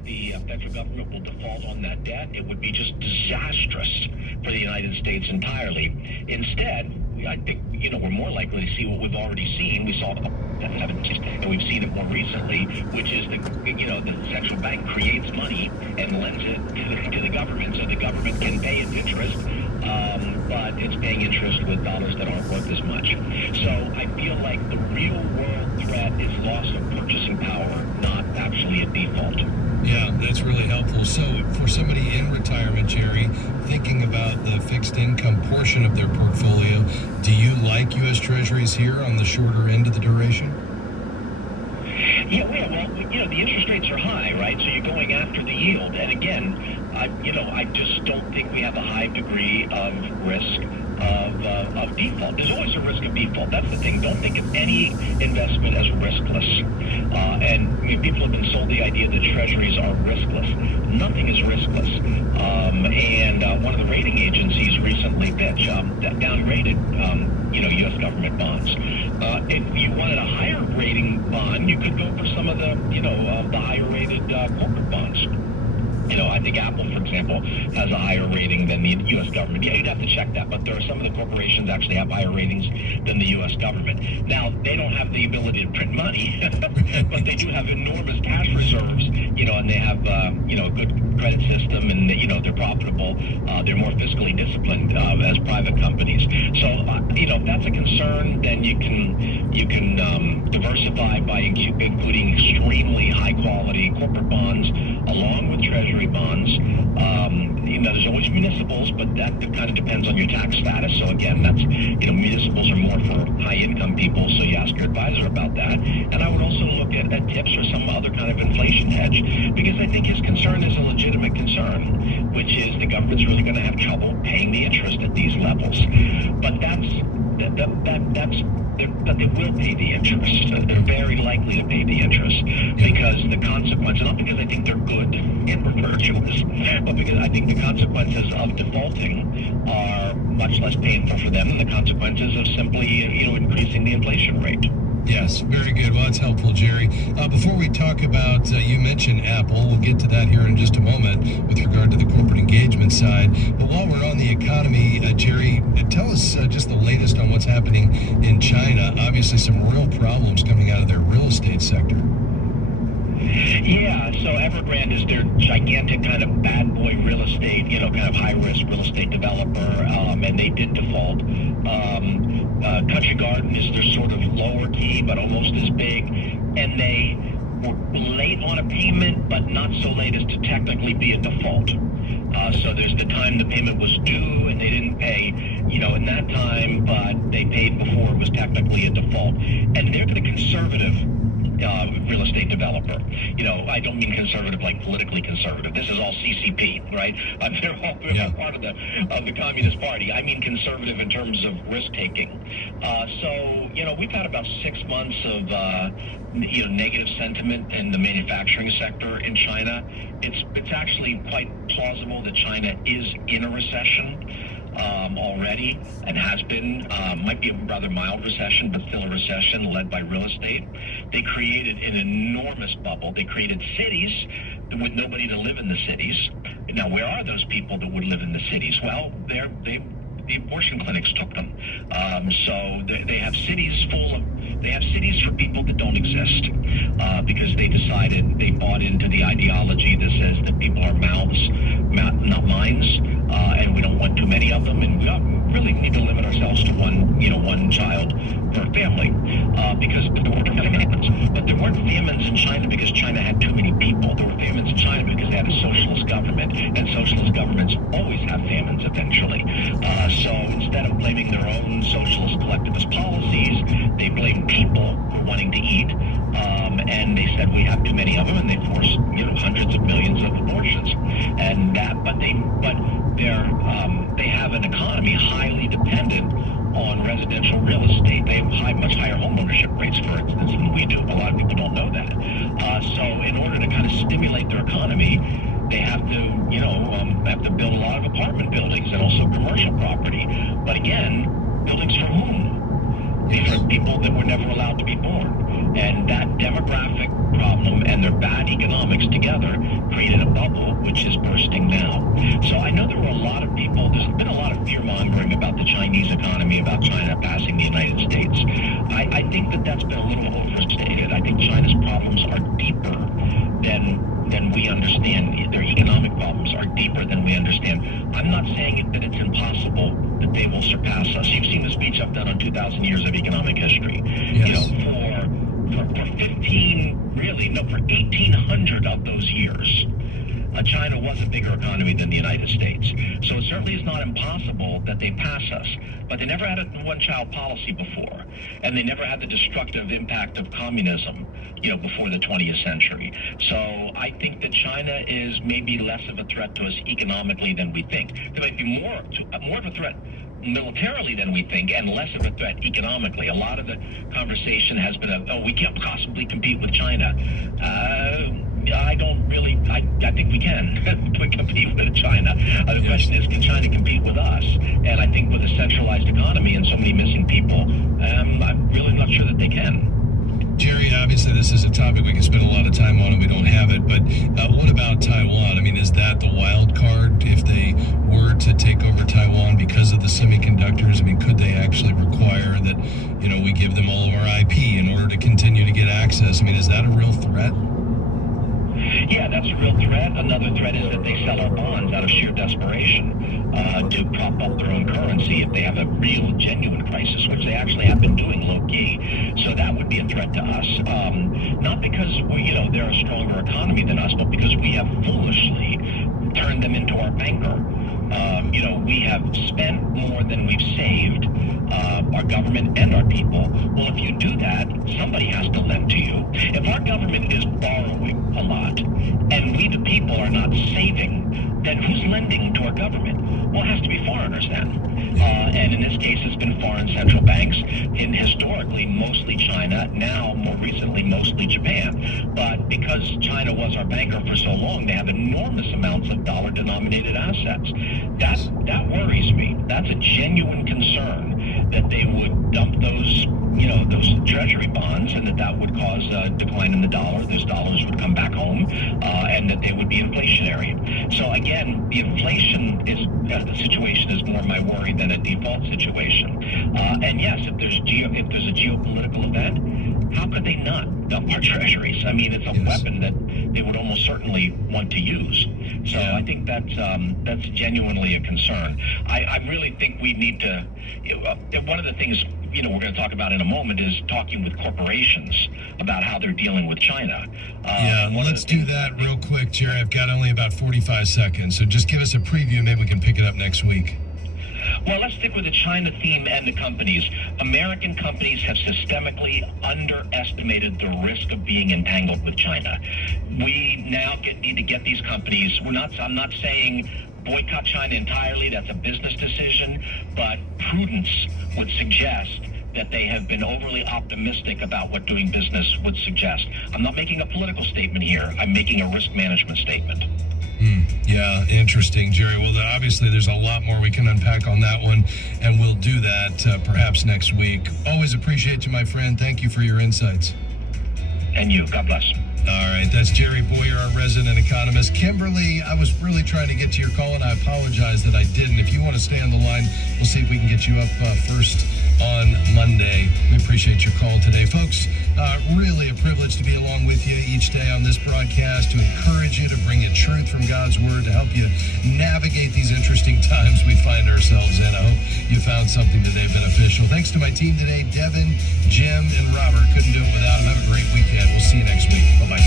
that the federal government will default on that debt. It would be just disastrous for the United States entirely. Instead, I think, we're more likely to see what we've already seen. We saw and we've seen it more recently, which is the central bank creates money and lends it to the government, so the government can pay its interest, but it's paying interest with dollars that aren't worth as much. So I feel like the real world threat is loss of purchasing power, not actually a default. Yeah, that's really helpful. So for somebody in retirement, Jerry, thinking about the fixed income portion of their portfolio, do you like U.S. Treasuries here on the shorter end of the duration? Yeah, well, the interest rates are high, right? So you're going after the yield. And again, I just don't think we have a high degree of risk of default. There's always a risk of default. That's the thing. Don't think of any investment as riskless. People have been sold the idea that treasuries are riskless. Nothing is riskless. One of the rating agencies recently, Fitch, downgraded, U.S. government bonds. If you wanted a higher rating bond, you could go for some of the, the higher rated corporate bonds. I think Apple, for example, has a higher rating than the U.S. government. Yeah, you'd have to check that, but there are some of the corporations actually have higher ratings than the U.S. government. Now, they don't have the ability to print money, but they do have enormous cash reserves, and they have, a good credit system, and, they're profitable. They're more fiscally disciplined as private companies. So, if that's a concern, then you can diversify by including extremely high-quality corporate bonds along with treasury bonds. There's always municipals, but that kind of depends on your tax status. So again, that's, municipals are more for high-income people, so you ask your advisor about that. And I would also look at TIPS or some other kind of inflation hedge, because I think his concern is a legitimate concern, which is the government's really going to have trouble paying the interest at these levels. But but they will pay the interest. They're very likely to pay the interest because the consequences, not because I think they're good and virtuous, but because I think the consequences of defaulting are much less painful for them than the consequences of simply, increasing the inflation rate. Yes, very good. Well, that's helpful, Jerry. Before we talk about, you mentioned Apple, we'll get to that here in just a moment with regard to the corporate engagement side. But while we're on the economy, Jerry, tell us just the latest on what's happening in China. Obviously, some real problems coming out of their real estate sector. Yeah, so Evergrande is their gigantic kind of bad boy real estate, kind of high-risk real estate developer, and they did default. Country Garden is their sort of lower key, but almost as big, and they were late on a payment, but not so late as to technically be a default. So there's the time the payment was due, and they didn't pay, in that time, but they paid before it was technically a default. And they're the conservative real estate developer. I don't mean conservative like politically conservative. This is all CCP, right? They're all part of the Communist Party. I mean conservative in terms of risk taking. So we've had about 6 months of negative sentiment in the manufacturing sector in China. It's actually quite plausible that China is in a recession already, and has been. Might be a rather mild recession, but still a recession led by real estate. They created an enormous bubble. They created cities with nobody to live in the cities. Now, where are those people that would live in the cities? Well, the abortion clinics took them. So they have cities for people that don't exist because they bought into the ideology that says that people are mouths, not minds, and we don't want too many of them, and we really need to limit ourselves to one child per family because there were famines. But there weren't famines in China because China had too many people. There were famines in China because they had a socialist government, and socialist governments always have famines eventually. So instead of blaming their own socialist collectivist policies, they blamed people for wanting to eat, and they said we have too many of them, and they forced hundreds of millions of abortions, and they have an economy highly dependent on residential real estate. They have much higher home ownership rates, for instance, than we do. A lot of people don't know that. So in order to kind of stimulate their economy, they have to build a lot of apartment buildings and also commercial property. But again, buildings for whom? These are people that were never allowed to be born. And that demographic problem and and their bad economics together created a bubble, which is bursting now. So I know there were a lot of people, there's been a lot of fear-mongering about the Chinese economy, about China passing the United States. I think that that's been a little overstated. I think China's problems are deeper than we understand. Their economic problems are deeper than we understand. I'm not saying that it's impossible that they will surpass us. You've seen the speech I've done on 2,000 years of economic history. Yes. You know, for 1,800 of those years, China was a bigger economy than the United States. So it certainly is not impossible that they pass us. But they never had a one-child policy before. And they never had the destructive impact of communism, before the 20th century. So I think that China is maybe less of a threat to us economically than we think. There might be more of a threat militarily than we think, and less of a threat economically. A lot of the conversation has been, we can't possibly compete with China. I don't really, I think we can compete with China. The question is, can China compete with us? And I think with a centralized economy and so many missing people, I'm really not sure that they can. Jerry, obviously this is a topic we can spend a lot of time on and we don't have it, but what about Taiwan? I mean, is that the wild card if they were to take over Taiwan because of the semiconductors? I mean, could they actually require that, we give them all of our IP in order to continue to get access? I mean, is that a real threat? Yeah, that's a real threat. Another threat is that they sell our bonds out of sheer desperation to prop up their own currency if they have a real, genuine crisis, which they actually have been doing low-key. So that would be a threat to us. Not because they're a stronger economy than us, but because we have foolishly turned them into our banker. We have spent more than we've saved, our government and our people. Well, if you do that, somebody has to lend to you. If our government is borrowing a lot, and we, the people, are not saving, then who's lending to our government? Well, it has to be foreigners then. And in this case, it's been foreign central banks, in historically mostly China, now more recently mostly Japan. But because China was our banker for so long, they have enormous amounts of dollar-denominated assets. That worries me. That's a genuine concern that they would dump those treasury bonds, and that would cause a decline in the dollar. Those dollars would come back home, and that they would be inflationary. So again, the inflation the situation is more my worry than a default situation. And yes, if there's a geopolitical event, how could they not dump our treasuries? I mean, it's a weapon that they would almost certainly want to use. So I think that's genuinely a concern. I really think we need to. One of the things we're going to talk about in a moment is talking with corporations about how they're dealing with China. Let's do that real quick, Jerry. I've got only about 45 seconds, so just give us a preview. Maybe we can pick it up next week. Well, let's stick with the China theme and the companies. American companies have systemically underestimated the risk of being entangled with China. We now need to get these companies. I'm not saying boycott China entirely. That's a business decision. But prudence would suggest that they have been overly optimistic about what doing business would suggest. I'm not making a political statement here. I'm making a risk management statement. Yeah, interesting, Jerry. Well, obviously, there's a lot more we can unpack on that one, and we'll do that perhaps next week. Always appreciate you, my friend. Thank you for your insights. And you. God bless. All right, that's Jerry Bowyer, our resident economist. Kimberly, I was really trying to get to your call, and I apologize that I didn't. If you want to stay on the line, we'll see if we can get you up first on Monday. We appreciate your call today. Folks, really a privilege to be along with you each day on this broadcast, to encourage you, to bring you truth from God's Word, to help you navigate these interesting times we find ourselves in. I hope you found something today beneficial. Thanks to my team today, Devin, Jim, and Robert. Couldn't do it without them. Have a great weekend. We'll see you next week. Bye-bye.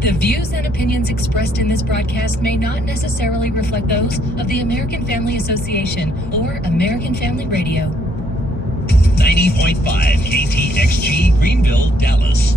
The views and opinions expressed in this broadcast may not necessarily reflect those of the American Family Association or American Family Radio. 90.5 KTXG Greenville, Dallas.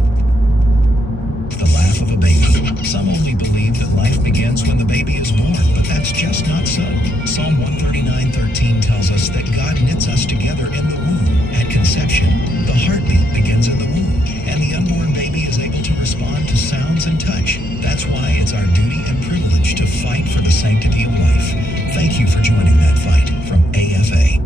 The laugh of a baby. Some only believe that life begins when the baby is born, but that's just not so. Psalm 139:13 tells us that God knits us together in the womb. At conception, the heartbeat begins in the womb, and the unborn baby is able to respond to sounds and touch. That's why it's our duty and privilege to fight for the sanctity of life. Thank you for joining that fight from AFA.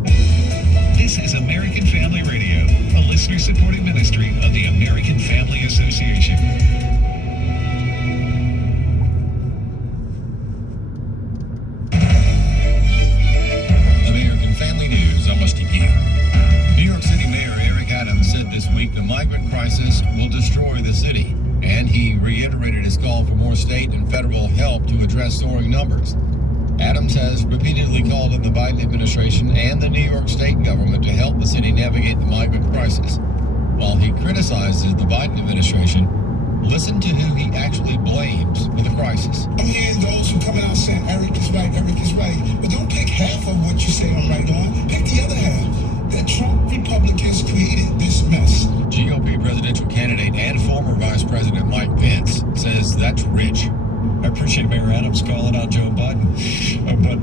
repeatedly called on the Biden administration and the New York state government to help the city navigate the migrant crisis. While he criticizes the Biden administration, listen to who he actually blames for the crisis. I'm hearing those who come out saying Eric is right, but don't pick half of what you say I'm right on. Pick the other half. The Trump Republicans created this mess. GOP presidential candidate and former Vice President Mike Pence says that's rich. I appreciate Mayor Adams calling out Joe Biden, but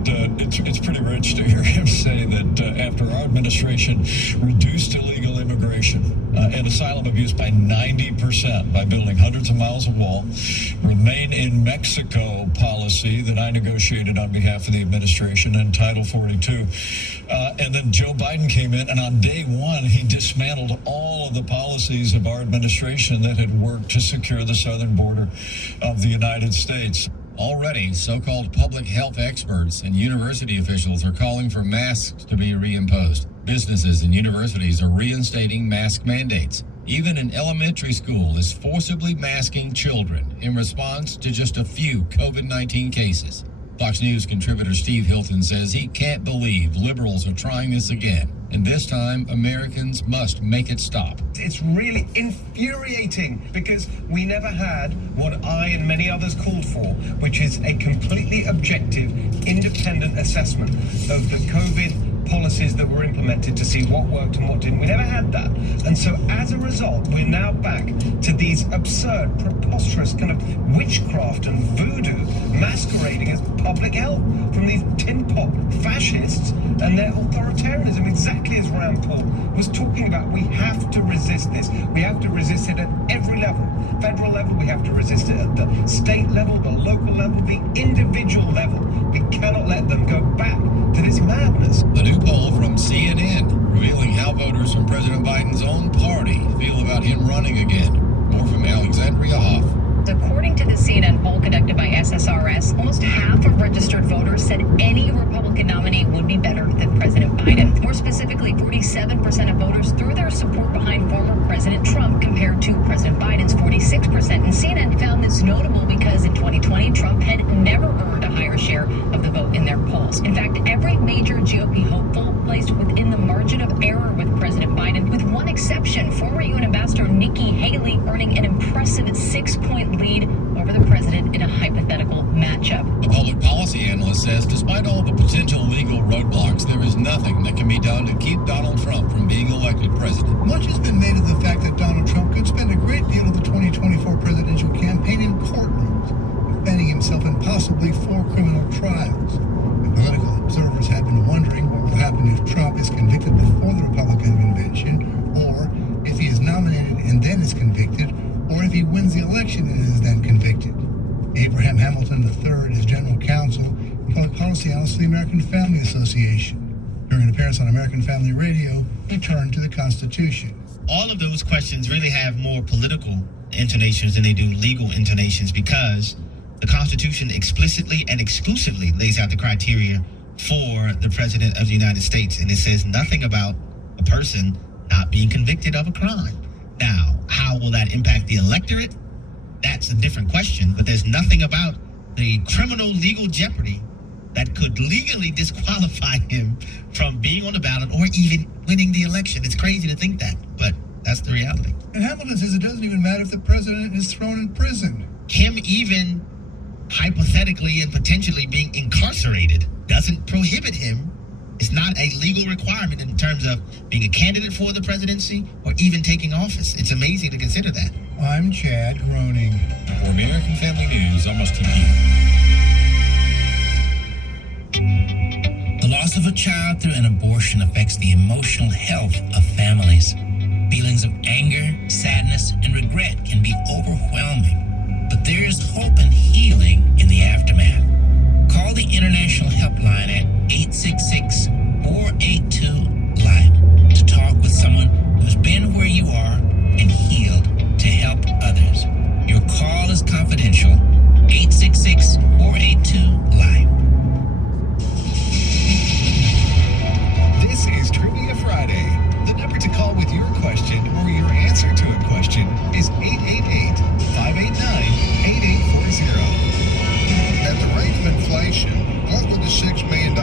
it's pretty rich to hear him say that after our administration reduced illegal immigration and asylum abuse by 90% by building hundreds of miles of wall, Remain in Mexico policy that I negotiated on behalf of the administration, and Title 42. And then Joe Biden came in, and on day one, he dismantled all of the policies of our administration that had worked to secure the southern border of the United States. Already, so-called public health experts and university officials are calling for masks to be reimposed. Businesses and universities are reinstating mask mandates. Even an elementary school is forcibly masking children in response to just a few COVID-19 cases. Fox News contributor Steve Hilton says he can't believe liberals are trying this again. And this time, Americans must make it stop. It's really infuriating because we never had what I and many others called for, which is a completely objective, independent assessment of the COVID policies that were implemented to see what worked and what didn't. We never had that. And so as a result, we're now back to these absurd, preposterous kind of witchcraft and voodoo masquerading as public health from these tin pot fascists and their authoritarianism, exactly as Rand Paul was talking about. We have to resist this. We have to resist it at every level. Federal level, we have to resist it at the state level, the local level, the individual level. We cannot let them go back to this madness. A new poll from CNN revealing how voters from President Biden's own party feel about him running again. More from Alexandria Hoff. According to the CNN poll conducted by SSRS, almost half of registered voters said any Republican nominee would be better than President Biden. More specifically, 47% of voters threw their support behind former President Trump compared to President Biden's 46%. And CNN found this notable because in 2020, Trump had never earned a higher share of the vote in their polls. In fact, every major GOP hopeful placed within the margin of error with President Biden, with one exception, former UN Ambassador Nikki Haley earning an impressive 6-point lead over the president in a hypothetical matchup. A public policy analyst says despite all the potential legal roadblocks, there is nothing that can be done to keep Donald Trump from being elected president. Much has been made of the fact that Donald Trump could spend a great deal of the 2024 presidential campaign in courtrooms, defending himself in possibly 4 criminal trials. And political observers have been wondering what will happen if Trump is convicted before the Republican convention, or if he is nominated and then is convicted, or if he wins the election and is then convicted. Abraham Hamilton III is general counsel and public policy analyst for the American Family Association. During an appearance on American Family Radio, he turned to the Constitution. All of those questions really have more political intonations than they do legal intonations because the Constitution explicitly and exclusively lays out the criteria for the President of the United States, and it says nothing about a person not being convicted of a crime. Now, how will that impact the electorate? That's a different question, but there's nothing about the criminal legal jeopardy that could legally disqualify him from being on the ballot or even winning the election. It's crazy to think that, but that's the reality. And Hamilton says it doesn't even matter if the president is thrown in prison. Him even hypothetically and potentially being incarcerated doesn't prohibit him. It's not a legal requirement in terms of being a candidate for the presidency or even taking office. It's amazing to consider that. I'm Chad Groening. For American Family News, Amos TV. The loss of a child through an abortion affects the emotional health of families. Feelings of anger, sadness, and regret can be overwhelming, but there is hope and healing in the aftermath. Call the International Helpline at 866-482-LIFE to talk with someone who's been where you are and healed to help others. Your call is confidential. 866-482-LIFE. This is Trivia Friday. The number to call with your question or your answer to a question is 888-589-8840. At the rate of inflation, what would the $6 million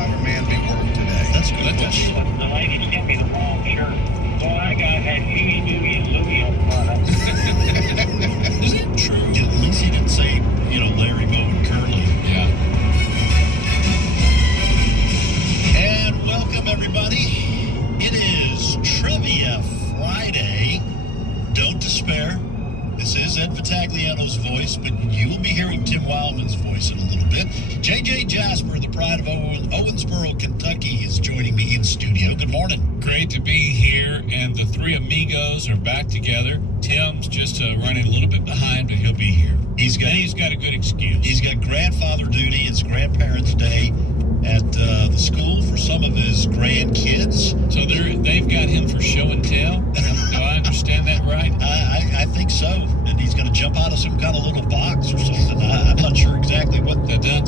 Gagliano's voice, but you will be hearing Tim Wildman's voice in a little bit. J.J. Jasper, the pride of Owensboro, Kentucky, is joining me in studio. Good morning. Great to be here, and the three amigos are back together. Tim's just running a little bit behind, but he'll be here. He's got a good excuse. He's got grandfather duty. It's Grandparents' Day at the school for some of his grandkids. So they've got him for show and tell? Do I understand that right? I think so. And he's going to jump out of some kind of little box or something. I'm not sure exactly what's going to happen.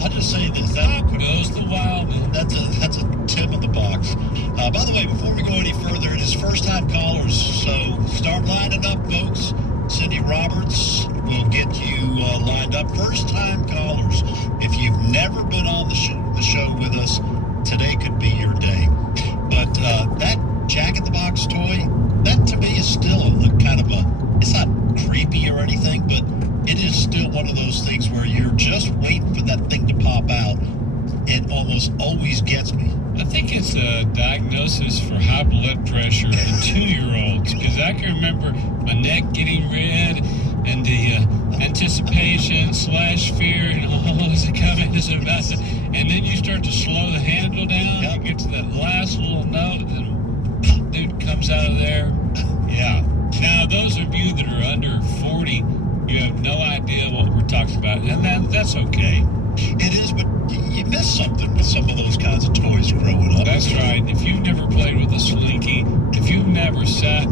I'll just say this. That goes the wild. That's a Tim in the box. By the way, before we go any further, it is first-time callers, so start lining up, folks. Cindy Roberts will get you lined up. First-time callers. If you've never been on the show with us, today could be your day. But that Jack-in-the-Box toy, that to me is still a kind of it's not creepy or anything, but it is still one of those things where you're just waiting for that thing to pop out. It almost always gets me. I think it's a diagnosis for high blood pressure in 2-year-olds, because I can remember my neck getting red and the anticipation / fear and is it coming, is it about to, and then you start to slow the handle down. You get to that last little note, and then dude comes out of there. Yeah. Now, those of you that are under 40, you have no idea what we're talking about, and that's okay. It is, but you miss something with some of those kinds of toys growing up. That's right. If you've never played with a Slinky, if you've never sat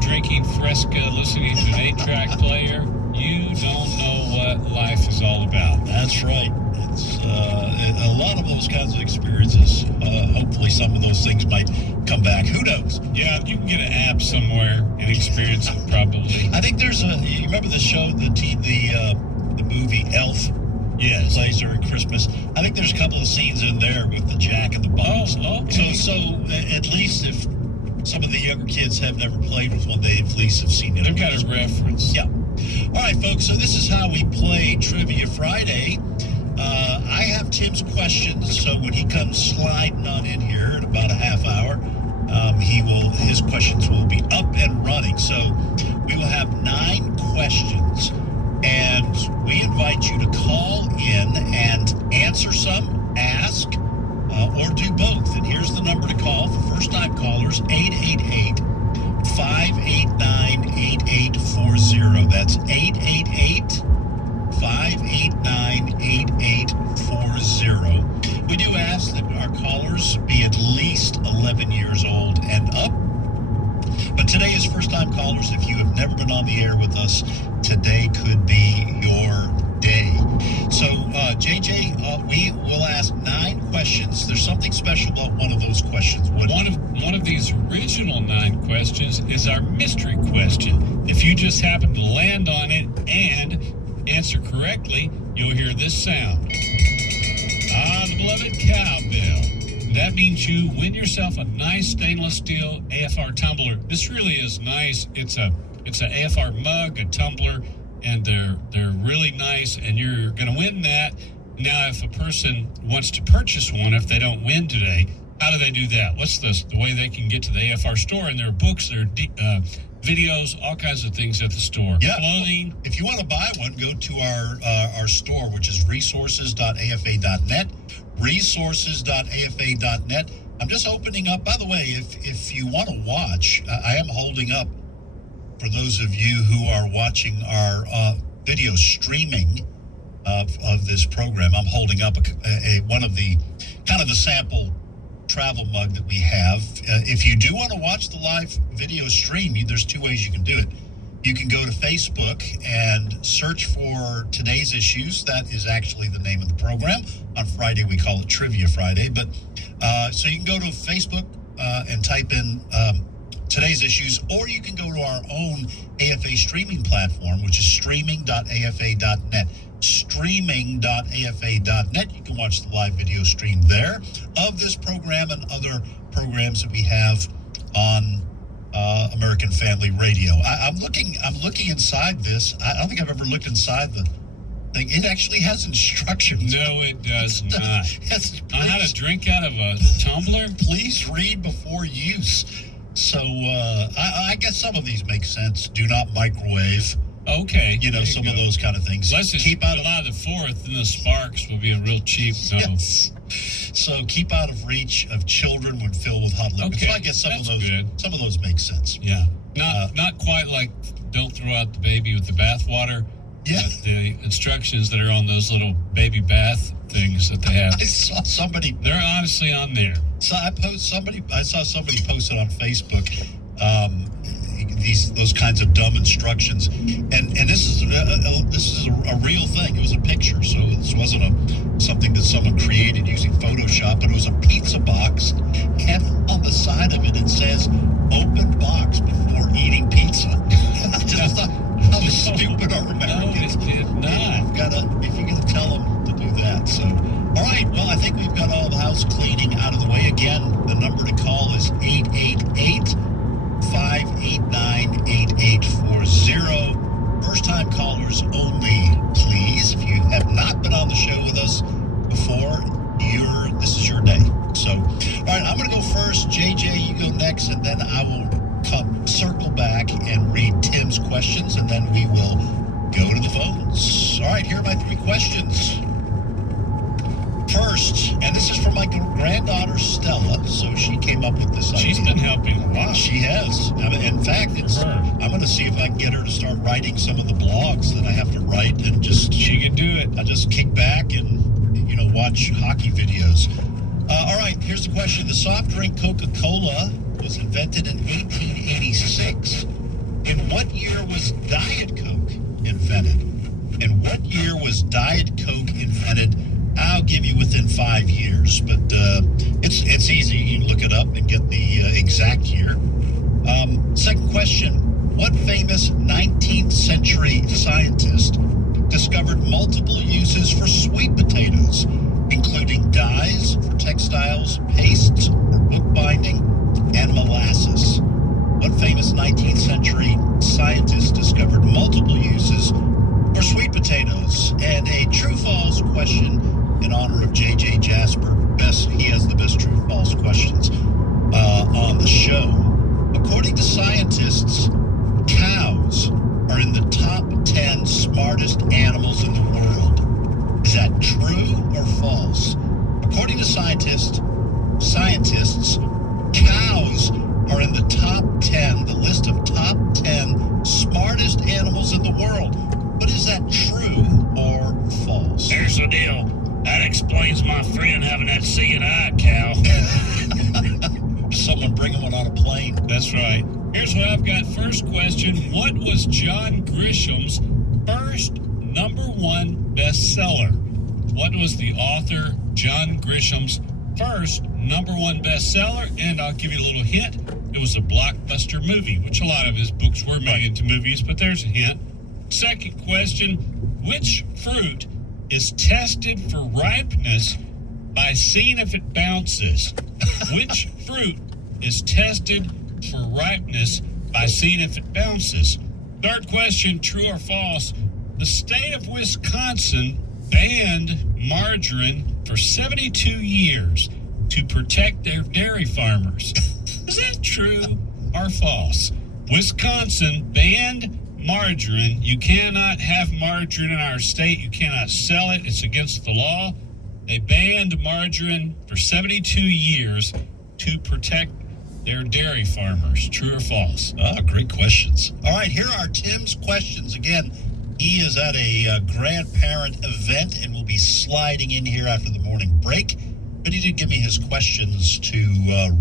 drinking Fresca, listening to an 8-track player, you don't know what life is all about. That's right. It's a lot of those kinds of experiences. Hopefully some of those things might come back. Who knows? Yeah, you can get an app somewhere and experience it probably. I think there's you remember the show, the movie Elf? Yes. Plays during Christmas. I think there's a couple of scenes in there with the Jack-in-the-Box. Oh, okay. So at least if some of the younger kids have never played with one, they at least have seen it. They've got a reference. Yeah. All right, folks, so this is how we play Trivia Friday. I have Tim's questions, so when he comes sliding on in here in about a half hour, his questions will be up and running. So we will have 9 questions, and we invite you to call in and answer some, ask, or do both. And here's the number to call for first-time callers, 888-589-8840. That's 888-589-8840. We do ask that our callers be at least 11 years old and up. But today is first-time callers. If you have never been on the air with us, today could be your day. So, JJ, we will ask 9 questions. There's something special about one of those questions. One of these original 9 questions is our mystery question. If you just happen to land on it and answer correctly, you'll hear this sound. The beloved cowbell. That means you win yourself a nice stainless steel AFR tumbler. This really is nice. It's an AFR mug, a tumbler, and they're really nice, and you're going to win that. Now, if a person wants to purchase one, if they don't win today, how do they do that? What's the way they can get to the AFR store? And there are books, there are videos, all kinds of things at the store. Yeah. Clothing. If you want to buy one, go to our store, which is resources.afa.net. Resources.afa.net. I'm just opening up. By the way, if you want to watch, I am holding up, for those of you who are watching our video streaming of this program, I'm holding up one of the kind of the sample travel mug that we have. If you do want to watch the live video stream, there's 2 ways you can do it. You can go to Facebook and search for Today's Issues. That is actually the name of the program. On Friday, we call it Trivia Friday. But so you can go to Facebook and type in Today's Issues, or you can go to our own AFA streaming platform, which is streaming.afa.net. Streaming.afa.net. You can watch the live video stream there of this program and other programs that we have on American Family Radio. I'm looking inside this. I don't think I've ever looked inside thing. It actually has instructions. No, it does not. Yes, Know how to drink out of a tumbler? Please read before use. So I guess some of these make sense. Do not microwave. Okay. You know, there some you of go. those kind of things. Let's just keep out of July the 4th, and the sparks will be a real cheap no. Yes. So keep out of reach of children when filled with hot liquid. Okay, So I guess that's good. some of those make sense. Yeah. Not quite like don't throw out the baby with the bathwater. Yeah. But the instructions that are on those little baby bath things that they have. I saw somebody. They're honestly on there. So I saw somebody posted on Facebook. Those kinds of dumb instructions, and this is a real thing. It was a picture, so this wasn't something that someone created using Photoshop, but it was a pizza box, and on the side of it it says "open box before eating pizza." I just thought, how stupid are Americans? No, it did not. If you're gonna tell them to do that. So, all right. Well, I think we've got all the house cleaning out of the way. Again, the number to call is 888. 589-8840. First-time callers only, please. If you have not been on the show with us before, this is your day. So, all right, I'm going to go first. JJ, you go next, and then I will circle back and read Tim's questions, and then we will go to the phones. All right, here are my 3 questions. First, and this is from my granddaughter Stella, so she came up with this idea. She's been helping a lot. She has. In fact, I'm going to see if I can get her to start writing some of the blogs that I have to write, and she can do it. I just kick back and watch hockey videos. All right, here's the question: the soft drink Coca-Cola was invented in 1886. In what year was Diet Coke invented? In what year was Diet Coke invented? I'll give you within 5 years, but it's easy. You can look it up and get the exact year. Second question: what famous 19th century scientist discovered multiple uses for sweet potatoes, including dyes for textiles, pastes for bookbinding, and molasses? What famous 19th century scientist discovered multiple uses for sweet potatoes? And a true-false question in honor of J.J. Jasper. He has the best true-false questions on the show. According to scientists, cows are in the top 10 smartest animals in the world. Is that true or false? According to scientists, cows are in the top 10, the list of top 10 smartest animals in the world. But is that true or false? Here's the deal. That explains my friend having that seeing eye, Cal. Someone bringing one on a plane. That's right. Here's what I've got. First question: what was John Grisham's first #1 bestseller? What was the author John Grisham's first #1 bestseller? And I'll give you a little hint. It was a blockbuster movie, which a lot of his books were made into movies, but there's a hint. Second question: which fruit is tested for ripeness by seeing if it bounces? Which fruit is tested for ripeness by seeing if it bounces? Third question: true or false? The state of Wisconsin banned margarine for 72 years to protect their dairy farmers. Is that true or false? Wisconsin banned margarine. You cannot have margarine in our state. You cannot sell it. It's against the law. They banned margarine for 72 years to protect their dairy farmers. True or false? Great questions. All right, here are Tim's questions. Again, he is at a grandparent event and will be sliding in here after the morning break. But he did give me his questions to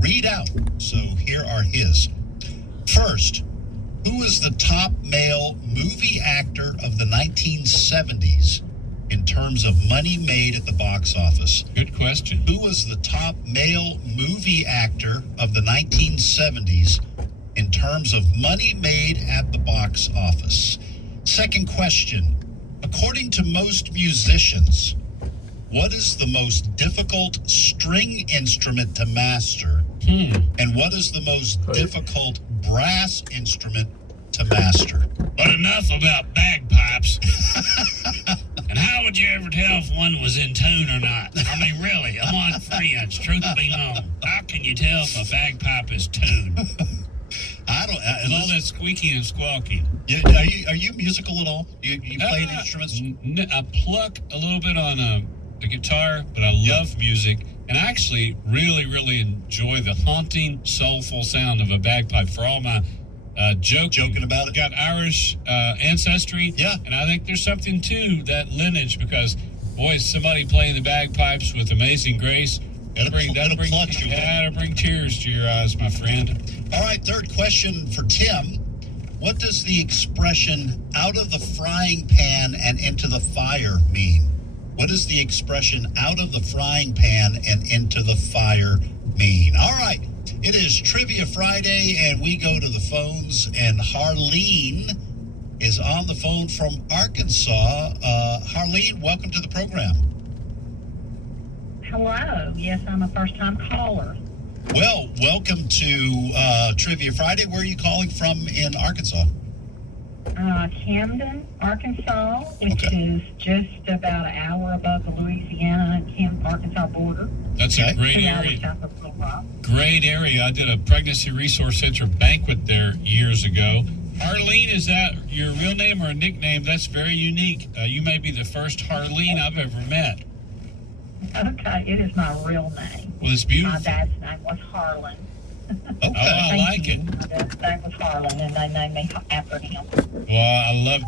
read out. So here are his. First, who was the top male movie actor of the 1970s in terms of money made at the box office? Good question. Who was the top male movie actor of the 1970s in terms of money made at the box office? Second question, according to most musicians, what is the most difficult string instrument to master? And what is the most difficult brass instrument to master? But enough about bagpipes. And how you ever tell if one was in tune or not? I mean, really, among friends, truth be known, how can you tell if a bagpipe is tuned? I don't. With all that squeaking and squawking. Are you musical at all? You play instruments? I pluck a little bit on a guitar, but I love music, and I actually really enjoy the haunting, soulful sound of a bagpipe. For all my joking about it, got Irish ancestry, and I think there's something to that lineage because, boy, somebody playing the bagpipes with amazing grace. That'll bring tears to your eyes, my friend. All right, third question for Tim. What does the expression out of the frying pan and into the fire mean? What does the expression out of the frying pan and into the fire mean? All right, it is Trivia Friday, and we go to the phones, and Harleen is on the phone from Arkansas. Harleen, welcome to the program. Hello. Yes, I'm a first-time caller. Well, welcome to Trivia Friday. Where are you calling from in Arkansas? Camden, Arkansas, which is just about an hour above the Louisiana and Arkansas border. That's a great 2 hours area. south of Little Rock. Great area. I did a Pregnancy Resource Center banquet there years ago. Harleen, is that your real name or a nickname? That's very unique. You may be the first Harleen I've ever met. Okay, it is my real name. Well, it's beautiful. My dad's name was Harlan. Okay. I like it. My dad's name was Harlan, and they named me after him. Well, I love